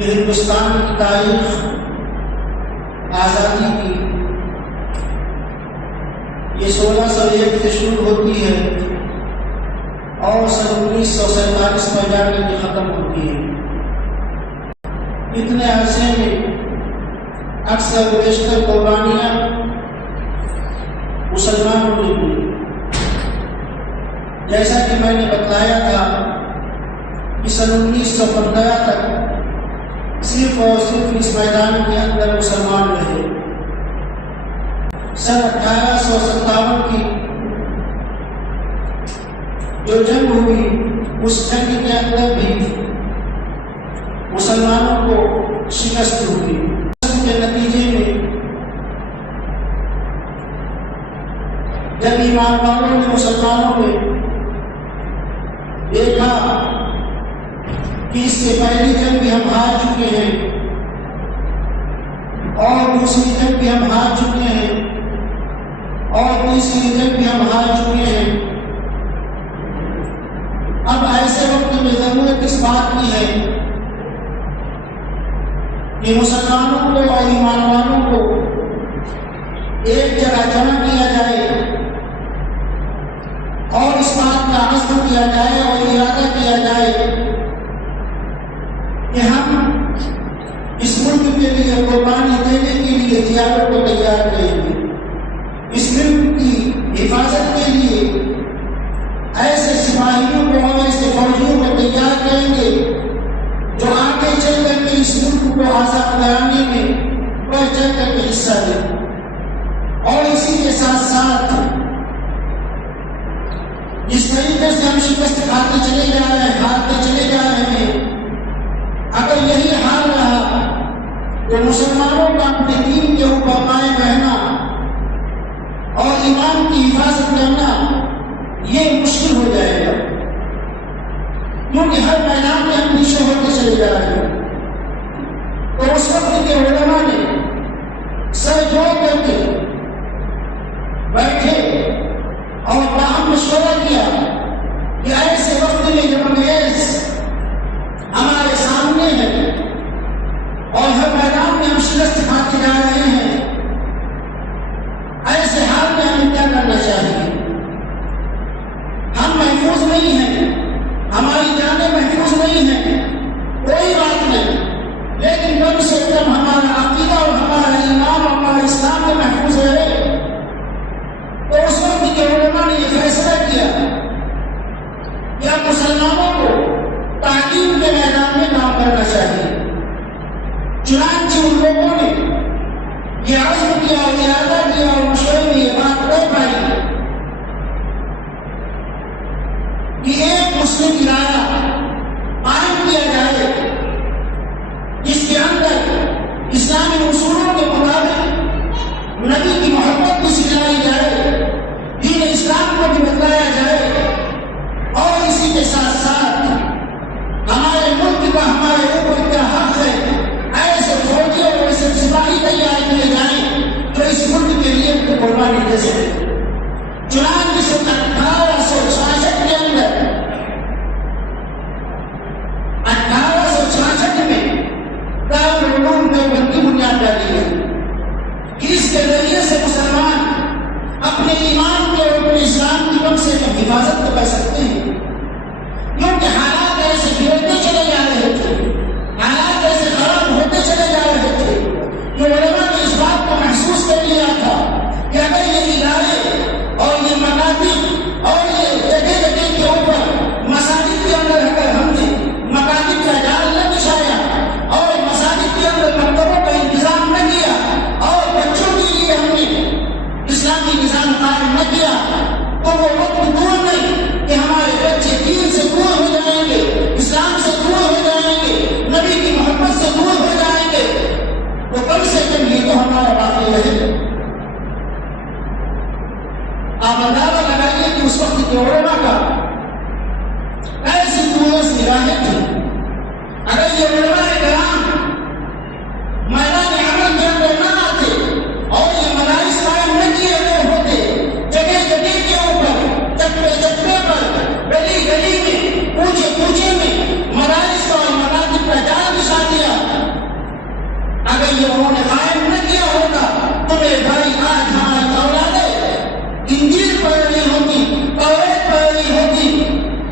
ہندوستان کی تاریخ آزادی کی یہ 1601 سے شروع ہوتی ہے اور سن 1947 میں جا کر ختم ہوتی ہے۔ اتنے عرصے میں اکثر و بیشتر قربانیاں مسلمانوں نے دی۔ جیسا کہ میں نے بتایا تھا کہ سن 1915 تک صرف اور صرف اس میدان کے اندر مسلمان رہے۔ سن 1857 کی جو جنگ ہوئی اس جنگ کے اندر بھی مسلمانوں کو شکست ہوئی۔ اس کے نتیجے میں جب ایمان والوں نے مسلمانوں میں دیکھا کہ اس سے پہلی جنگ بھی ہم ہار چکے ہیں اور دوسری جنگ بھی ہم ہار چکے ہیں اور تیسری جنگ بھی ہم ہار چکے ہیں، اب ایسے وقت میں ضرورت اس بات کی ہے کہ مسلمانوں کو اور ایمان والوں کو ایک جگہ جمع کیا جائے اور اس بات کا عزم کیا جائے اور ارادہ کیا جائے کہ ہم اس ملک کے لیے قربانی دینے کے لیے جہاد کو تیار کریں گے، اس ملک کی حفاظت کے لیے ایسے سپاہیوں کو اور ایسے فوجیوں کو تیار کریں گے جو آگے چل کر کے اس ملک کو آزاد کرانے میں بڑھ چڑھ کر کے حصہ لیں۔ اور اسی کے ساتھ ساتھ جس طریقے سے ہم شکست کھاتے چلے جا رہے ہیں، ہارتے چلے جا رہے ہیں، اگر یہی حال رہا تو مسلمانوں کا اپنے دین کے اوپر قائم رہنا اور ایمان کی حفاظت کرنا یہ مشکل ہو جائے گا، کیونکہ ہر میدان میں ہم پیچھے ہوتے چلے جا رہے ہیں۔ تو اس وقت کے علماء نے سر جوڑ کر کے بیٹھے اور باہم مشورہ کیا کہ ایسے وقت میں جب انگریز ہمارے سامنے ہے اور ہر میدان میں ہم شکست کھاتے جا رہے ہیں، ایسے حال میں ہمیں کیا کرنا چاہیے؟ ہم محفوظ نہیں ہیں، ہماری جانیں محفوظ نہیں ہیں، کوئی بات نہیں، لیکن کم سے کم ہمارا عقیدہ اور ہمارا ایمان اور ہمارا اسلام میں محفوظ رہے۔ تو اس وقت کے علماء نے یہ فیصلہ کیا کہ اب مسلمانوں کو تعلیم کے میدان میں کام کرنا چاہیے۔ چنانچہ ان لوگوں نے یہ عزم کیا اور ارادہ کیا اور مشورے میں یہ بات طے پائی کہ ایک مسلم ادارہ قائم کیا جائے جس کے اندر اسلامی اصولوں کے مطابق نبی کی محبت بھی سکھلائی جائے، دین اسلام کو بھی بتلایا جائے، اور اسی کے ساتھ ساتھ ہمارے ملک کا ہمارے اوپر کیا حق ہے، ایسے فوجی اور ایسے سپاہی تیار کیے جائیں جو اس ملک کے لیے قربانی دے سکے۔ چنانچہ سن 1866 کے اندر 1866 میں دارالعلوم دیوبند کی بنیاد ڈالی گئی کہ اس کے ذریعے سے مسلمان اپنے ایمان کے اور اپنے اسلام کی کم سے کم حفاظت تو کر سکتے ہیں، کیونکہ حالات ایسے بگڑتے چلے جا رہے تھے، حالات ایسے خراب ہوتے چلے جا رہے تھے کہ علماء نے اس بات کو محسوس کر لیا تھا کہ اگر یہ ادارے اور یہ مکاتب اور یہ جگہ جگہ کے اوپر مساجد کے اندر اگر ہم نے مکاتب کا جال نہ بچھایا اور مساجد کے اندر مکتبوں کا انتظام نہ کیا اور بچوں کے لیے ہم نے اسلامی نظام قائم نہ کیا تو وہ وقت دور نہیں کہ ہمارے بچے دین سے دور ہو جائیں گے، اسلام سے دور ہو جائیں گے، نبی کی محبت سے دور ہو جائیں گے۔ تو کم سے کم یہ تو ہمارا باقی رہے۔ آپ اندازہ لگائیے کہ اس وقت کے علماء کا ایسی دورس نگاہیں تھی۔ اگر یہ علماء کرام میدان عمل کے اندر نہ آتے اور یہ مدارس قائم نہ کیے ہوئے ہوتے، جگہ جگہ کے اوپر، چپے چپے پر، گلی گلی میں، کوچے کوچے میں مدارس اور مکاتب کا جال بچھا دیا تو میرے بھائی آج ہماری اولادیں انجیل پڑھ رہی ہوتی، توریت پڑھ رہی ہوتی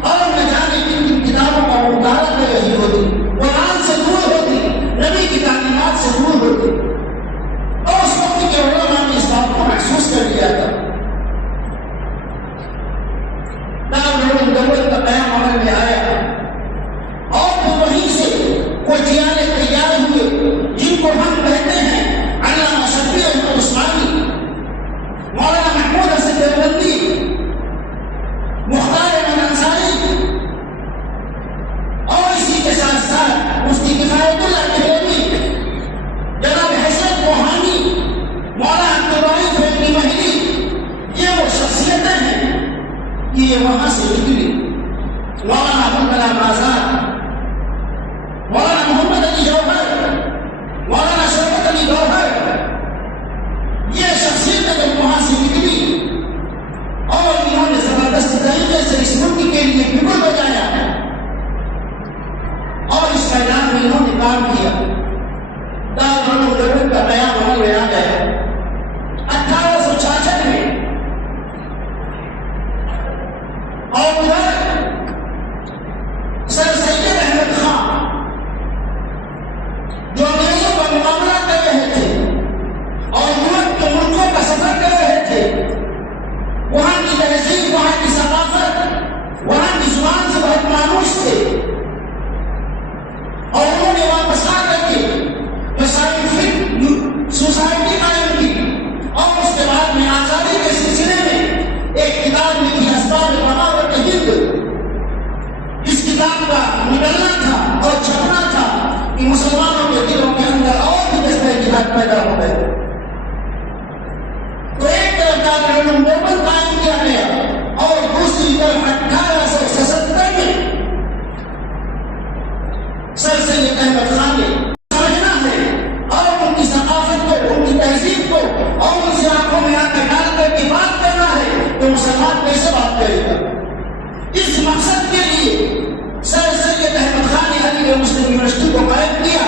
اور نہ جانے کن کن کتابوں کا مطالعہ کر رہی ہوتی، قرآن سے دور ہوتی، نبی کی تعلیمات سے دور ہوتی، اور اس وقت کے علماء نے اس بات کو محسوس کر لیا تھا۔ دارالعلوم دیوبند کا قیام عمل میں آیا اور پھر وہیں سے وہ جیانے تیار ہوئے جن کو ہم کہتے ہیں علامہ شفیع احمد عثمانی، مولانا محمود حسن دیوبندی، مختار احمد انصاری، اور اسی کے ساتھ ساتھ مفتی کفایت اللہ کھیلوی، جناب حسرت روحانی، مولانا عبدالواحد فیضی محلی، یہ وہ شخصیتیں ہیں کہ یہ وہاں سے نکلی۔ مولانا ابوالکلام آزاد، مولانا محمد علی جوہر، مولانا شوکت علی گوہر، یہ شخصیتیں جب وہاں سے نکلی اور انہوں نے زبردست طریقے سے اس ملک کے لیے بگل بجایا اور اس میدان میں انہوں نے کام کیا۔ دارالعلوم دیوبند کا قیام عمل میں آ گیا 1866 میں، اور ادھر سر سید احمد خان جو انگریزوں کا مقابلہ کر رہے تھے اور یورپ کے ملکوں کا سفر کر رہے تھے، وہاں کی تہذیب، وہاں کی ثقافت، وہاں کی زبان سے بہت مانوس تھے، اور انہوں نے واپس آ کر کے سائنٹیفک سوسائٹی قائم کی اور اس کے بعد میں آزادی کے سلسلے میں ایک کتاب لکھی، اسباب بغاوت ہند۔ اس کتاب کا نکلنا تھا اور چھپنا تھا کہ مسلمانوں کے دلوں کے اندر اور بھی جذبہ جہاد پیدا ہو گئے۔ تو ایک طرف دارالعلوم دیوبند قائم کیا گیا اور دوسری طرف 1877 میں سر سید احمد خان نے سمجھنا ہے اور ان کی ثقافت کو، ان کی تہذیب کو اور ان سے آنکھوں میں آنکھیں ڈال کر کے بات کرنا ہے تو مسلمان کیسے بات کرے گا۔ اس مقصد کے لیے سر سید احمد خان نے علی گڑھ مسلم یونیورسٹی کو قائم کیا۔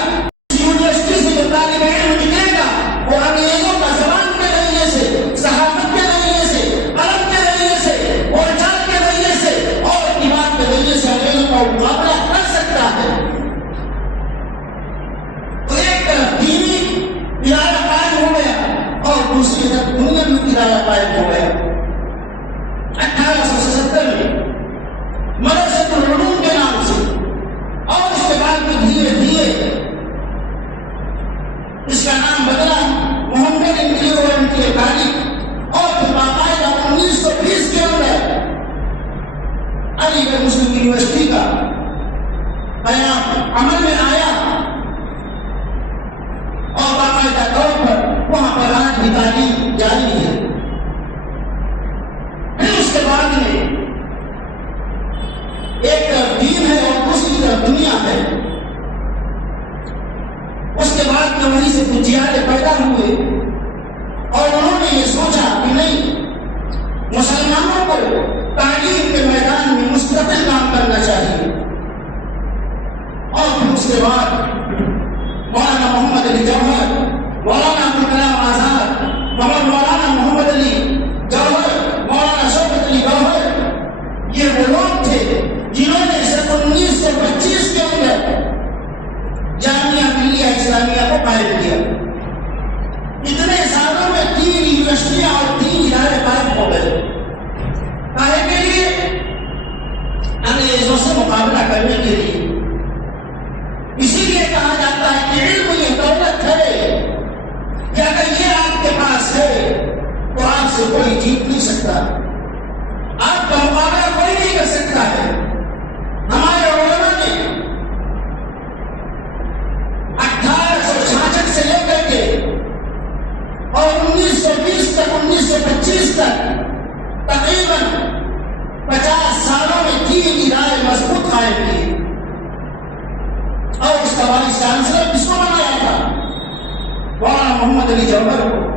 اس یونیورسٹی سے جو طالب علم نکلے گا وہ انگریزوں کا زبان کے ذریعے سے، صحافت کے ذریعے سے، قلم کے ذریعے سے، اورچال کے ذریعے سے اور اتباع کے ذریعے سے انگریزوں کا مقابلہ کر سکتا ہے۔ تو ایک طرف دینی ادارہ قائم ہو گیا اور دوسری طرف دنیاوی ادارہ قائم ہو گیا۔ 1877 میں مدرسۃ العلوم کے نام سے، اور اس کے بعد میں دھیرے دھیرے اس کا نام بدلا محمد انٹی تعلیم، اور پھر باقاعدہ 1920 کے اندر علی گڑھ مسلم یونیورسٹی کا قیام عمل میں آیا اور باقاعدہ طور پر وہاں پر آج بھی تعلیم جاری ہے۔ پھر اس کے بعد میں ایک طرف دین ہے اور دوسری طرف دنیا ہے۔ اس کے بعد میں وہیں سے کچھ جہادیں پیدا ہوئے اور انہوں نے یہ سوچا کہ نہیں، مسلمانوں کو تعلیم کے میدان میں مستقل کام کرنا چاہیے۔ اور پھر اس کے بعد مولانا محمد علی جوہر، مولانا ابوالکلام آزاد، مولانا محمد علی جوہر، مولانا شوکت علی گوہر، یہ وہ لوگ تھے جنہوں نے 1925 کے اندر جامعہ ملیہ اسلامیہ کو قائم کیا۔ اتنے سالوں میں 3 یونیورسٹیاں اور 3 ادارے قائم ہو گئے، کاہے کے لیے؟ انگریزوں سے مقابلہ کرنے کے لیے۔ اسی لیے کہا جاتا ہے کہ علم یہ دولت ہے کہ اگر یہ آپ کے پاس ہے تو آپ سے کوئی جیت نہیں سکتا، آپ کا مقابلہ کوئی نہیں کر سکتا ہے۔ ہمارے علماء نے 1866 سے لے کر کے اور 1920 تک 1925 تک تقریباً 50 سالوں میں 3 ادارے مضبوط قائم کیے، اور اس کا وائس چانسلر کس کو بنایا تھا؟ مولانا محمد علی جوہر کو۔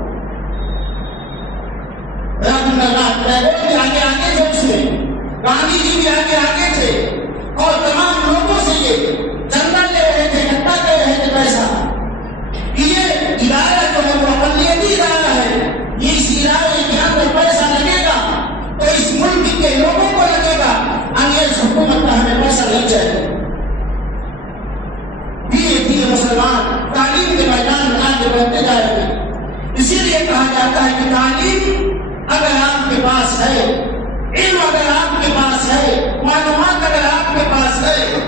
ٹیگور بھی آگے تھے، اس میں گاندھی جی بھی آگے تھے، اور تمام لوگوں سے یہ چندہ لے رہے تھے، اکٹھا کر رہے تھے پیسہ کہ یہ ادارہ جو ہے وہ اقلیتی ادارہ بڑھتے جائیں گے. اسی لیے کہا جاتا ہے کہ تعلیم اگر آپ کے پاس ہے، علم اگر آپ کے پاس ہے، معلومات اگر آپ کے پاس ہے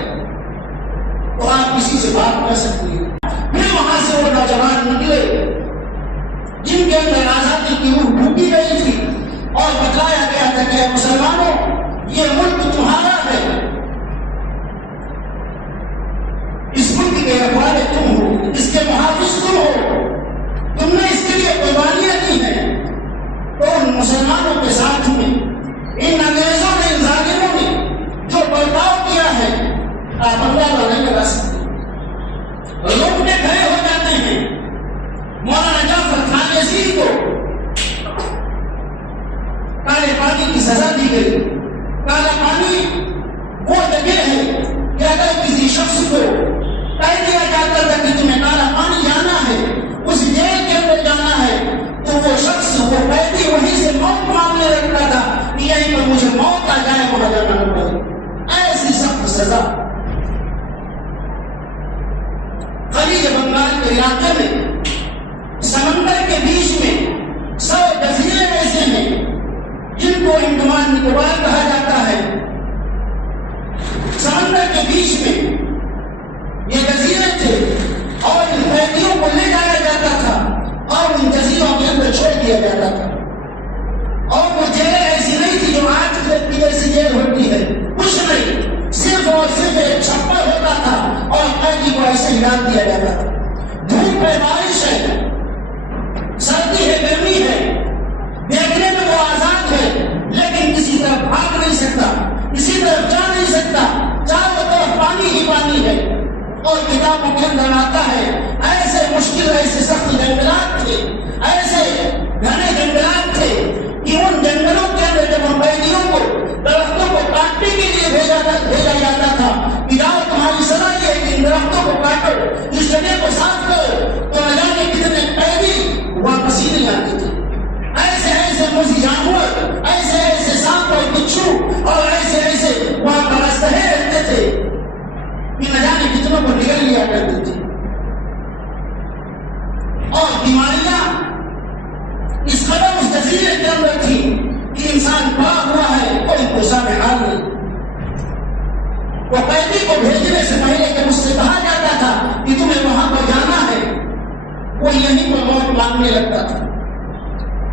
تو آپ کسی سے بات کر سکتے ہیں. پھر وہاں سے وہ نوجوان نکلے جن کے اندر آزادی کی روح ڈھونڈی گئی تھی اور بتلایا گیا تھا کہ مسلمانوں یہ ملک تمہارا ہے، اس ملک کے رکھوالے تم ہو، اس کے محافظ تم ہو، تم نے اس کے لیے قربانیاں دی ہیں. تو ان مسلمانوں کے ساتھ میں ان انگریزوں نے، ان ظالموں نے جو برتاؤ کیا ہے آپ اندازہ نہیں لگا سکتے. روکنے کھڑے ہو جاتے ہیں. مولانا جعفر تھانیسی کو کالے پانی کی سزا دی گئی. کالا پانی وہ جگہ ہے کہ اگر کسی شخص کو کہہ دیا جاتا تھا کہ تمہیں کالا پانی جانا ہے، اس جیل کے اندر جانا ہے، تو وہ شخص، وہ قیدی وہیں سے موت مانگنے لگتا تھا کہ یہیں پر مجھے موت آ جائے، وہاں جانا نہ پڑے. ایسی سخت سزا. خلیج بنگال کے علاقے میں سمندر کے بیچ میں 100 جزیرے ایسے ہیں جن کو انڈمان نکوبار کہا جاتا ہے. سمندر کے بیچ میں یہ جزیرے تھے اور ان قیدیوں کو لے جایا جاتا تھا اور ان جزیروں کے اندر چھوڑ دیا جاتا تھا. اور وہ جیلیں ایسی نہیں تھی جو آج کی جیسی جیل ہوتی ہے، کچھ نہیں، صرف اور صرف ایک چھپر ہوتا تھا اور قیدی کو ایسے ہی ڈال دیا جاتا تھا. دھوپ ہے، بارش ہے، سردی ہے، گرمی ہے، دیکھنے میں وہ آزاد ہے لیکن کسی طرف بھاگ نہیں سکتا، کسی طرف جا نہیں سکتا، چاروں طرف پانی ہی پانی ہے. اور کتابوں کے اندر آتا ہے ایسے مشکل، ایسے سخت جنگلات تھے، ایسے گھنے جنگلات تھے کہ ان جنگلوں کے اندر جب ان قیدیوں کو درختوں کو کاٹنے کے لیے بھیجا جاتا تھا کہ جاؤ تمہاری سزا یہ ہے کہ ان درختوں کو کاٹو، اس جگہ کو صاف کرو، تو نہ جانے کتنے قیدی واپس ہی نہیں آتے تھے. ایسے ایسے موذی جانور، ایسے ایسے سانپ اور بچھو اور ایسے ایسے وہاں پر رستے رہتے تھے کہ نہ جانے کتنوں کو نگل لیا کرتے تھے. اور بیماریاں اس قدر اس جزیرے کے اندر تھی کہ انسان پڑا ہوا ہے، کوئی پوچھا میں حال نہیں. وہ قیدی کو بھیجنے سے پہلے جب اس سے کہا جاتا تھا کہ تمہیں وہاں پر جانا ہے، وہ یہیں پر موت مانگنے لگتا تھا.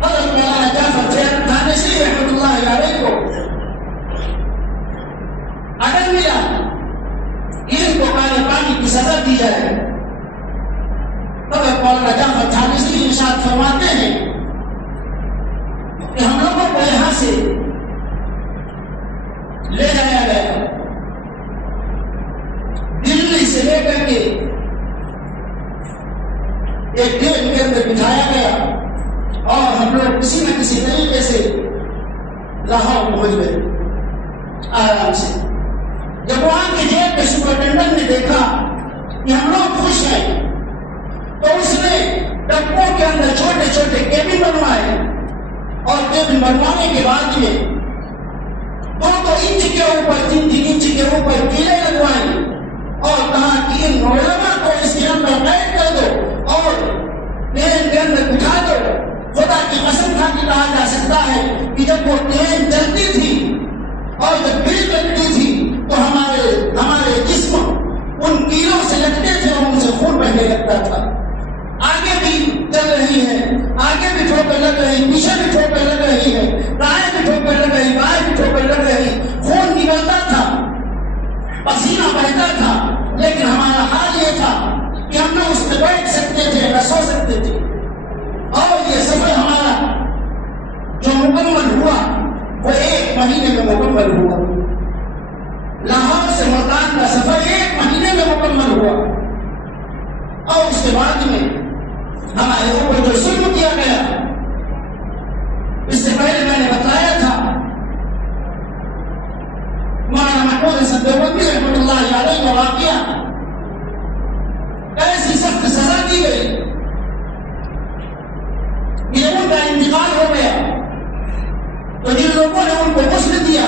حضرت مولانا جعفر تھانیسی رحمۃ اللہ علیہ کو اگر ملا ان کو کالے پانی کی سزا دی جائے. حضرت مولانا جعفر تھانیسی ارشاد فرماتے ہیں کہ ہم لوگوں کو یہاں سے لے جایا گیا، دلی سے لے کر کے ایک ٹرین کے اندر بٹھایا گیا اور ہم لوگ کسی نہ کسی طریقے سے لاہور پہنچ گئے آرام سے. جب وہاں کے جیل کے سپرنٹینڈنٹ نے دیکھا کہ ہم لوگ خوش ہیں تو اس نے ڈبوں کے اندر چھوٹے چھوٹے کیبن بنوائے اور کیبن بنوانے کے بعد میں 2 انچ کے اوپر 3 انچ کے اوپر کیلے لگوائے اور کہا کہ ان علماء کو اس کے اندر قید کر دو اور ٹرین کے اندر بٹھا دو. خدا کی قسم کھا کے کہا جا سکتا ہے کہ جب وہ ٹرین چلتی تھی اور جب بل چلتی تھی تو ہمارے جسم ان کیلوں سے لگتے تھے اور ان سے خون بہنے لگتا تھا. آگے بھی چل رہی ہے، آگے بھی ٹھوکر لگ رہی، پیچھے بھی ٹھوکر لگ رہی ہے، دائیں بھی ٹھوکر لگ رہی، بائیں بھی ٹھوکر لگ رہی، خون نکلتا تھا، پسینہ بہتا تھا، لیکن ہمارا حال یہ تھا کہ ہم نہ اس پہ بیٹھ سکتے تھے نہ سو سکتے تھے. اور یہ سفر ہمارا جو مکمل ہوا وہ 1 مہینے میں مکمل ہوا. لاہور سے ملتان کا سفر 1 مہینے میں مکمل ہوا. اور اس کے بعد میں ہمارے اوپر جو ظلم کیا گیا، اس سے پہلے میں نے بتایا تھا مولانا محمود حسن دیوبندی رحمۃ اللہ علیہ کا واقعہ، ایسی سخت سزا دی گئی کہ جب ان کا انتقال ہو گیا تو جن لوگوں نے ان کو غسل دیا،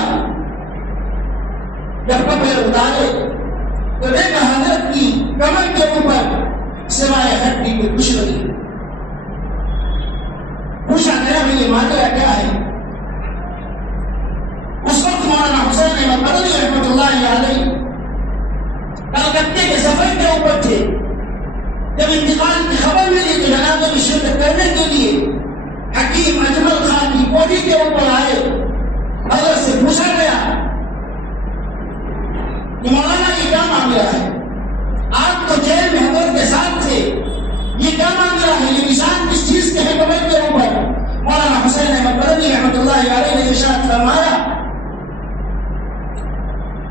جب کپڑے اتارے تو دیکھا حضرت کی کمر کے اوپر سوائے ہڈی میں کچھ نہیں. حکیم اجمل خان کی کوٹھی کے اوپر آئے، حضرت سے پوچھا گیا کہ مولانا یہ کیا معاملہ ہے؟ آپ تو جیل میں حضرت کے ساتھ تھے، یہ کیا معاملہ ہے؟ یہ نشان کس چیز کے ہیں کمر کے اوپر؟ مولانا حسین احمد مدنی رحمۃ اللہ علیہ نے ارشاد فرمایا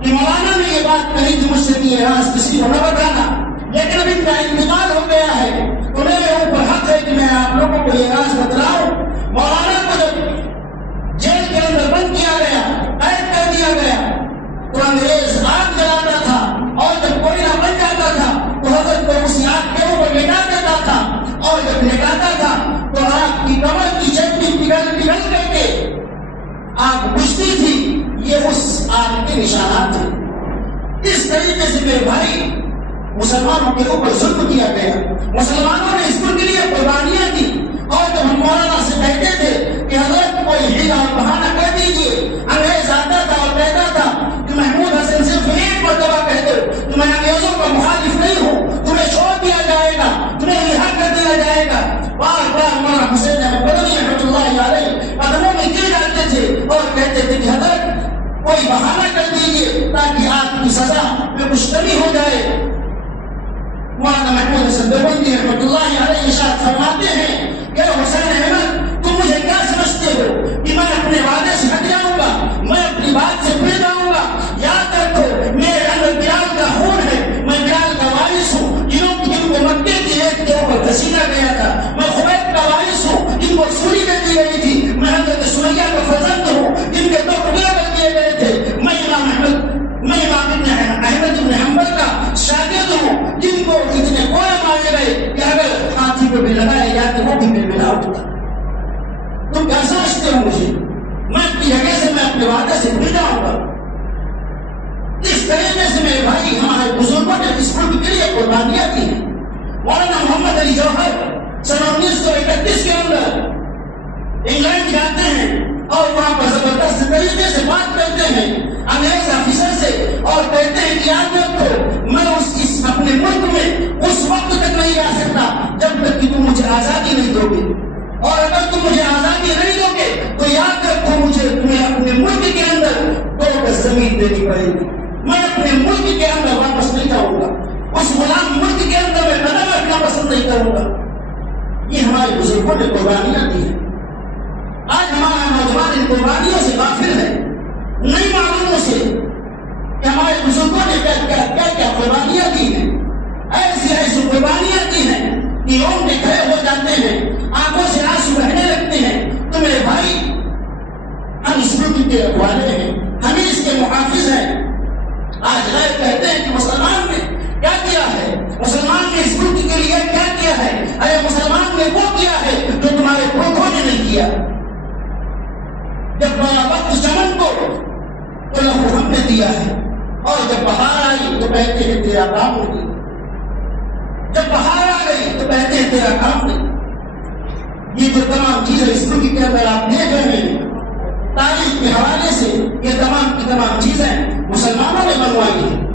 کہ مولانا نے یہ بات کہی تھی مجھ سے کہ یہ راز کسی کو نہ بتانا، لیکن اب ان کا انتقال ہو گیا ہے تو میرے اوپر حق ہے کہ میں آپ لوگوں کو یہ راز بتلاؤں۔ مولانا کو جب جیل کے اندر بند کیا گیا، قید کر دیا گیا، تو انگریز آگ جلاتا تھا اور جب کوئلہ بن جاتا تھا تو حضرت کو اسی آگ کے اوپر لٹا دیتا تھا، اور جب لٹاتا تھا تو آگ کی کمر کی چٹنی پگھل کر کے آگ بجھتی تھی، یہ اس آگ کے نشانات تھے۔ اس طریقے سے میرے بھائی مسلمانوں کے اوپر ظلم کیا گیا، مسلمانوں نے اس کے لیے قربانیاں دی، اور جب ہم مولانا سے کہتے تھے کہ حضرت کوئی ہیلا اور بہانہ کر دیجیے، انگریز آتا تھا اور کہتا تھا کہ محمود حسن صرف ایک مرتبہ کہہ دو کہ میں انگریزوں کا مخالف نہیں ہوں، تمہیں چھوڑ دیا جائے گا، تمہیں رہا کر دیا جائے گا۔ بار بار مولانا حسین احمد مدنی رحمۃ اللہ علیہ قدموں میں گر جاتے تھے اور کہتے تھے کہ حضرت کوئی بہانہ کر دیجیے تاکہ آپ کی سزا میں کچھ کمی ہو جائے۔ مولانا محمود حسن دیوبندی رحمۃ اللہ علیہ ارشاد فرماتے ہیں کہ حسین احمد تم مجھے کیا سمجھتے ہو کہ میں اپنے وعدے سے ہٹ جاؤں گا، میں اپنی بات سے پھر جاؤں گا؟ یاد رکھو میرے اندر بلال کا خون ہے، میں بلال کا وارث ہوں، جن کو مکے کی ایک کے اوپر گھسیٹا گیا تھا، میں خبیب کا وارث ہوں، جن کو سولی دے دی گئی تھی، میں حضرت سمیہ کا فرزند ہوں، جن کے دو ٹکڑے کر دیے گئے تھے، میں امام احمد بن حنبل کا شاگرد ہوں، جن کو اتنے کوڑے مارے گئے کہ اگر ہاتھی پہ بھی لگائے جاتے وہ بھی میرے ملا ہوتا۔ تم کیا سمجھتے ہو مجھے؟ میں اپنی جگہ سے میں اپنے وعدے سے بھول جاؤں گا؟ اس طریقے سے میرے بھائی ہمارے بزرگوں نے اس ملک کے لیے قربانیاں دی ہیں۔ مولانا محمد علی جوہر سن 1931 کے اندر انگلینڈ جاتے ہیں اور وہاں پر زبردست طریقے سے بات کرتے ہیں انگریز آفیسر سے اور کہتے ہیں کہ یاد رکھو میں اپنے ملک میں اس وقت تک نہیں آ سکتا جب تک کہ تم مجھے آزادی نہیں دو گے، اور اگر تم مجھے آزادی نہیں دو گے تو یاد رکھو مجھے تمہیں اپنے ملک کے اندر 2 گز زمین دینی پڑے گی، میں اپنے ملک کے اندر واپس نہیں جاؤں گا، اس غلام ملک کے اندر میں قدم رکھنا پسند نہیں کروں گا۔ یہ ہمارے بزرگوں نے قربانیاں دی ہیں۔ آج ہمارا نوجوان ان قربانیوں سے غافل ہے، نہیں معلوم اسے کہ ہمارے بزرگوں نے کیا قربانیاں دی ہیں، ایسی قربانیاں دی ہیں کہ رونگٹے کھڑے ہو جاتے ہیں، آنکھوں سے آنسو بہنے لگتے ہیں۔ تو میرے بھائی ہم اس ملک کے رکھوالے ہیں، ہم اس کے محافظ ہیں۔ آج غیر کہتے ہیں کہ مسلمان نے کیا کیا ہے، مسلمان نے اس ملک کے لیے کیا کیا ہے؟ ارے مسلمان نے وہ کیا ہے جو تمہارے پوتوں نے نہیں کیا۔ جب بڑا وقت چمن کو تو لہو ہم نے دیا ہے، اور جب بہار آئی تو کہتے ہیں تیرا کام نہیں، جب بہار آ گئی تو کہتے ہیں تیرا کام نہیں۔ یہ جو تمام چیزیں اس ملک کے اندر آپ دیکھ